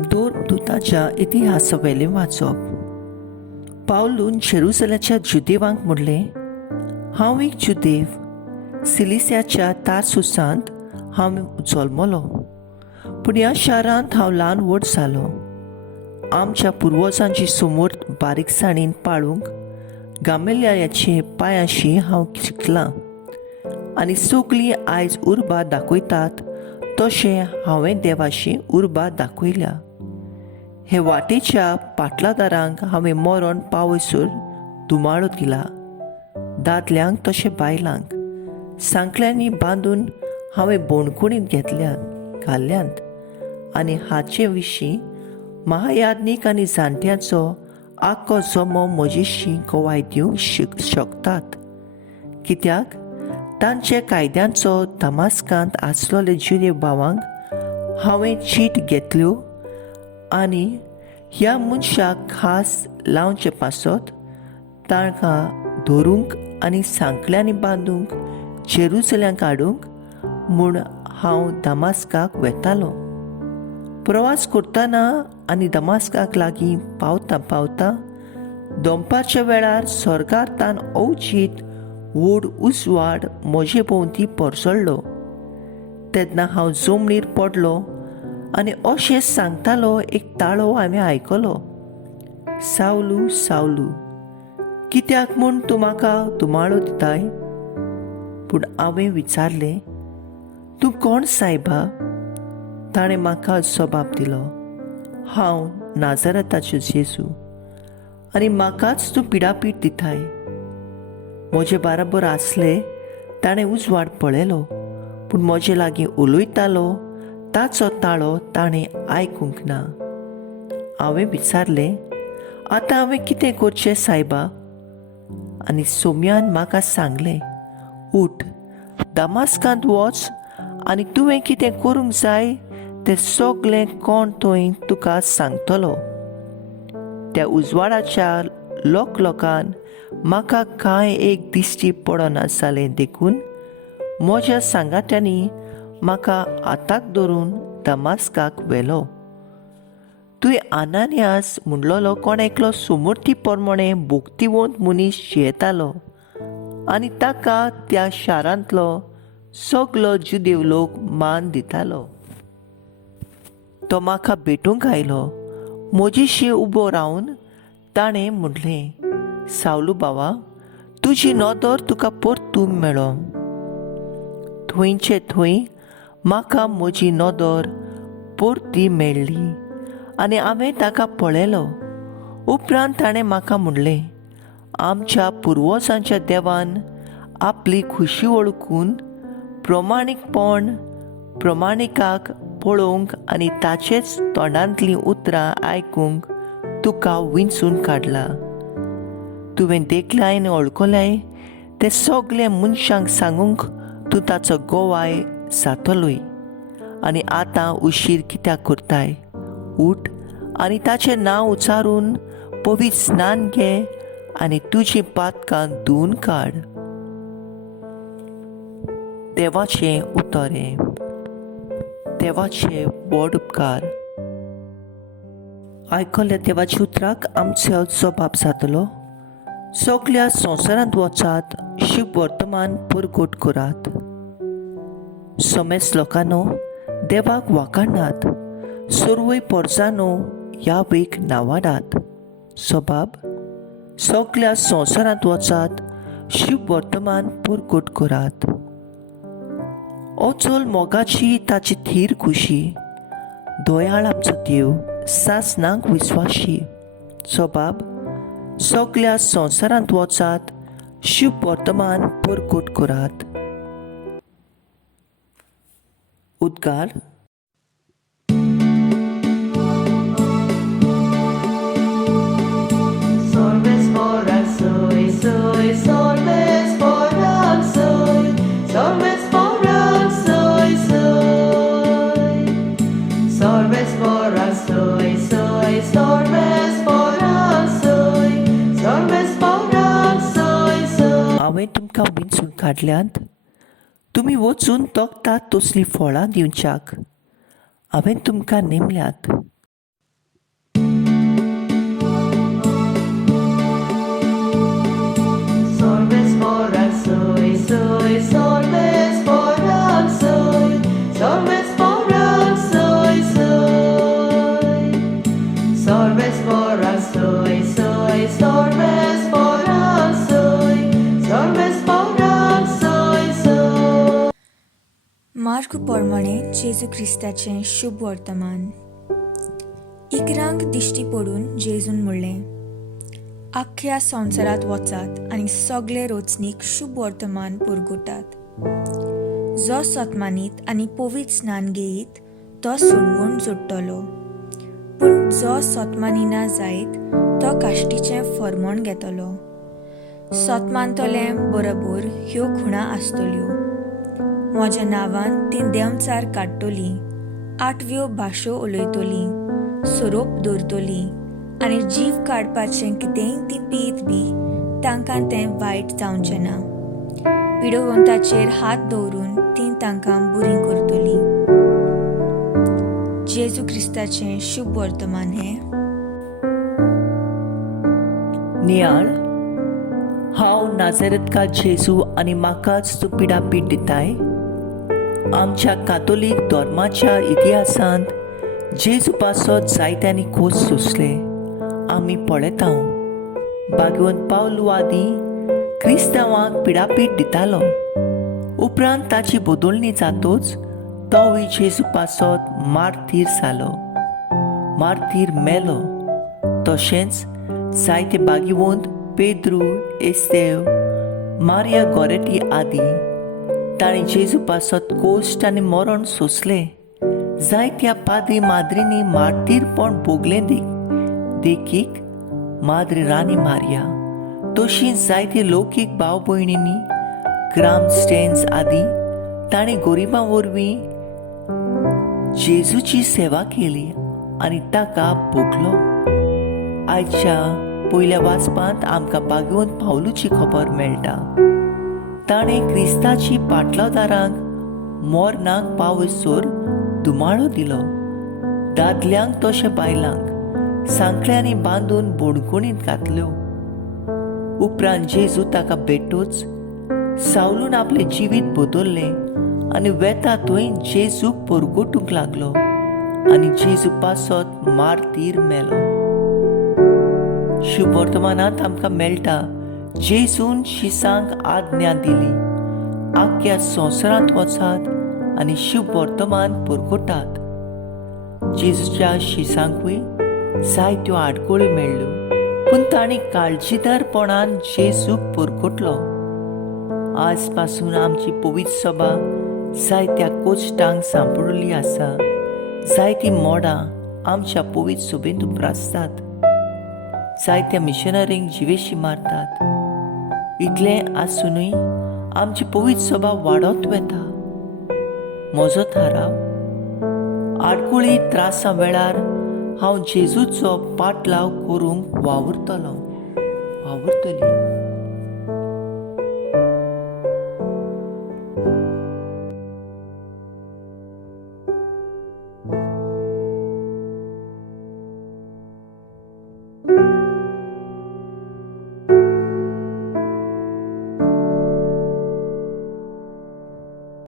दोन दुतांच्या इतिहासावेलें वाचप. पावलून जेरुसलेमच्या जुदेवांक म्हणलें, हांव एक जुदेव, सिलिसियाच्या तारसुसांत हांव जल्मलो, पूण ह्या शारांत हांव ल्हान व्हड जालो. आमच्या पुर्वजांची समोर बारीकसाणेन पाळूंक गामेल्याचे पांयाशी हांव शिकलां, आनी सगळीं आयज उर्बा दाखयतात तशें हांवें देवाची उर्बा दाखयल्या. हे वाटेच्या पाटलादारांक हांवें मरण पावयसर धुमाळो दिला, दादल्यांक तशें बायलांक. सांकल्यांनी बांदून हांवें बोणकुणींत घाल्ल्यांत, आनी हाचे विशीं महायाज्ञीक आनी जाणट्यांचो आख्खो जमो म्हजेशी गोवाय दिवंक शकतात. कित्याक तांचे कायद्यांचो दमास्कांत आसलोले जुदेव भावांक हांवें चीट घेतल्यो, आनी ह्या मनशाक खास लावचे पासत तांकां धरूंक आनी सांकल्यांनी बांदूंक जेरुसलेमांत हाडूंक म्हूण हांव दमास्काक वेतालो. प्रवास करतना आनी दमास्काक लागीं पावता दनपारच्या वेळार स्वर्गांतल्यान अवचीत व्हड उजवाड म्हजे भोंवती परसळ्ळो. तेन्ना हांव जमनीर पडलो आनी अशें सांगतालो एक ताळो हांवें आयकलो, सावलू सावलू, कित्याक म्हूण तूं म्हाका धुमाळो दिताय? पूण हांवें विचारलें, तूं कोण सायबा? ताणें म्हाका जबाब दिलो, हांव नाजराताचो जेजू, आनी म्हाकाच तूं पिडापीड दिताय. म्हजे बाराबर आसले ताणें उजवाड पळयलो, पूण म्हजे लागीं उलयतालो ताचो ताळो ताणें आयकूंक ना. हांवें विचारलें, आतां हांवें कितें करचें सायबा? आनी सोम्यान म्हाका सांगलें, उठ, दमास्कांत वच, आनी तुवें कितें करूंक जाय तें सगळें कोण थंय तुका सांगतलो. त्या उजवाडाच्या लोकान म्हाका कांय एक दिश्टी पडना जालें देखून म्हज्या सांगात्यांनी म्हाका हाताक धरून दमास्काक व्हेलो. तुवें आनानियास म्हणलोलो कोण एकलो समर्थी प्रमाणें भोक्तिवंत मनीस जियेतालो, आनी ताका त्या शारांतलो सगलो जुदेव लोक मान दितालो. तो म्हाका भेटूंक आयलो. म्हजेशी उबो रावन ताणें म्हणलें, सावलू बावा, तुजी नदर तुका परतून मेळो. थंयचे थंय म्हाका म्हजी नदर परती मेळ्ळी, आनी हांवें ताका पळयलो. उपरांत ताणें म्हाका म्हणलें, आमच्या पुर्वजांच्या देवान आपली खुशी वळखून प्रमाणिकाक पळोवंक आनी ताचेच तोंडांतलीं उतरां आयकूंक तुका विंचून काडला. तुवें देखल्याय आनी वळखल्याय तें सगळें मनशांक सांगूंक तूं ताचो गोवाय जातलोय. आनी आतां उशीर कित्याक करताय? उठ आनी ताचें नांव उच्चारून पवित्र स्नान घे आनी तुजीं पातकां धुवन काड. देवाचें उतरें. देवाचे व्हड उपकार. आयकल्ल्या देवाच्या उतराक आमचो जबाब जातलो. सगळ्या संवसारांत वचात, शिव वर्तमान परगट करात. समेस्त लोकांनो, देवाक वाखाणात. सर्वय परजांनो, ह्या वेक नांवाडात. जबाब, सगळ्या संवसारांत वचात, शिव वर्तमान परगट करात. ओचोल मोगाची ताची थीर खुशी. दोयाळ आमचो देव, सासणांक विस्वाशी. जबाब, सगळ्या संवसारांत वचात, शिव वर्तमान परगट करात. उद्गार. Sorbes foran soy, soy, sorbes foran soy, sorbes foran soy, soy. Sorbes foran soy, soy, sorbes foran soy, sorbes foran soy, soy. हांवें तुमकां विंचून काडल्यांत, तुमी वचून तोखतात तसलीं फळां दिवच्याक. हांवें तुमकां नेमल्यात. मार्क पोरमोणे जेजू क्रिस्ताचें शुभ वर्तमान. इकरांक दिश्टी पडून जेजून म्हणलें, आख्ख्या संवसारांत वचात आनी सगळे रोचणीक शुभ वर्तमान पुरगुटात. जो सतमानीत आनी पवित्र स्नान घेयत तो सोडवून जोडटलो, पूण जो सतमानिना जायत तो काश्टीचें फर्मोण घेतलो. सतमानतले बरोबर ह्यो खुणा आसतल्यो. म्हज्या नांवान तीं देंवचार काडटलीं, 8व्यो भाशो उलयतलीं, सोरोप दवरतलीं आनी जीव काडपाचें कितेंय तीं पीत बी तांकां तें वायट जावचें ना. पिडोवंताचेर हात दवरून तीं तांकां बरीं करतलीं. जेजू क्रिस्ताचें शुभ वर्तमान हें. नियाळ, हांव नाझारेथका जेजू आनी म्हाकाच तूं पिडापीट दिताय. आमच्या कातोलीक धर्माच्या इतिहासांत जेजू पासत जायत्यांनी खोस सोंसले आमी पळयता. भाग्यवंत पावल आदीं क्रिस्तांवांक पिडापीट दितालो. उपरांत ताची बदलणी जातूच तोवूय जेजू पासत मार्थीर जालो, मार्थीर मेलो. तशेंच जायते भाग्यवंत पेद्रू, एस्तेव, मारिया गोरेटी आदी ताणें जेजू पासत कोश्ट आनी मरण सोंसलें. जायत्या पाद्री माद्रींनी मार्थीरपण भोगलें देखीक माद्री राणी मारिया, तशींच जायते लौकीक भाव भयणींनी, ग्राम स्टेन्स आदी ताणें गरिबां वरवीं जेजूची सेवा केली आनी ताका भोगलो. आयच्या पयल्या वाचपांत आमकां भाग्यवंत पावलूची खबर मेळटा. ताणें क्रिस्ताची पाटलादारांक मोरनाक पावयसर धुमाळो दिलो. दादल्यांक तशें बायलांक सांखळ्यांनी बांदून बोडकुणींत घातल्यो. उपरांत जेजू ताका भेटूच सावलून आपलें जिवीत बदल्लें आनी वेता थंय जेजूक परगोटूंक लागलो आनी जेजू पासत मार्थीर मेलो. शुभ वर्तमानांत आमकां मेळटा जेजून शिसांक आज्ञा दिली, आख्ख्या संवसारांत वचात आनी शुभ वर्तमान परगोटात. जेजूच्या शिसांकूय जायत्यो आडखळ्यो मेळ्ळ्यो, पूण तांणी काळजीदारपणान जेजूक परगोटलो. आज पासून आमची पवित्र सभा जायत्या कोश्टांक सांपडली आसा. जायतीं मोडां आमच्या पवित्र सभेंत उप्रासतात. जायत्या मिशनरींक जिवेशी मारतात. इतलें आसुनूय आमची पवित्र सभा वाडत वता. म्हजो थाराव, आडकुळी त्रासा वेळार हांव जेजूचो पाटलाव करूंक वावुरतली.